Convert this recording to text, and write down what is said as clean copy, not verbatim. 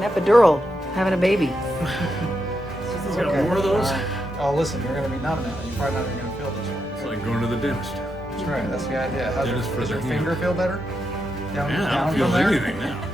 An epidural, having a baby. He's got more of those. Oh, listen, you're going to be numb now. You're probably not even going to feel this one. It's like going to the dentist. That's right. That's the idea. Does your Hand. finger feel better? Yeah, I don't feel anything now.